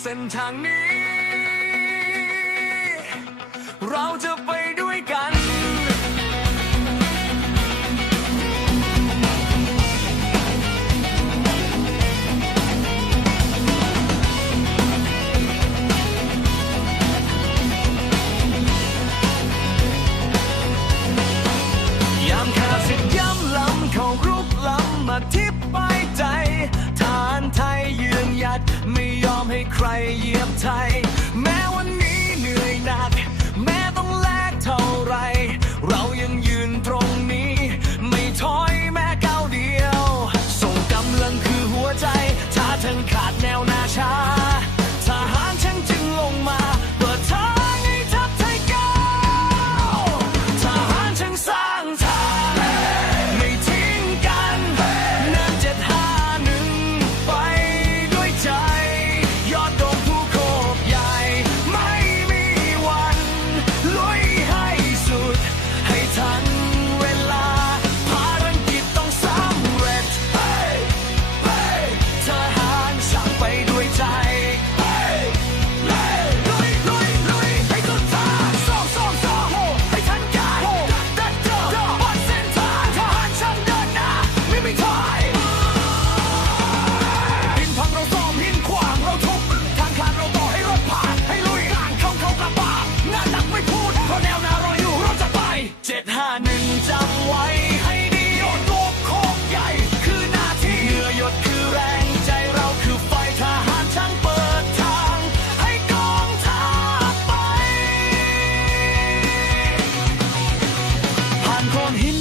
เส้นทางนี้ เราจะไป เหยียบไทย แม้วันนี้เหนื่อยหนัก แม้ต้องแลกเท่าไร เรายังยืนตรงนี้ ไม่ถอยแม้ก้าวเดียว ส่งกำลังคือหัวใจ ถ้าทั้งขาดแนวหน้าช้า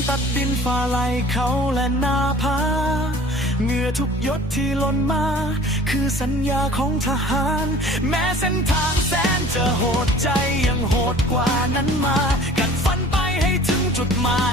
ตัดดินฝ่าไหลเขาและนาผาเงื่อทุกยศที่ล่นมา คือสัญญาของทหาร แม้เส้นทางแสนจะโหดใจยังโหดกว่านั้นมา กัดฟันไปให้ถึงจุดหมาย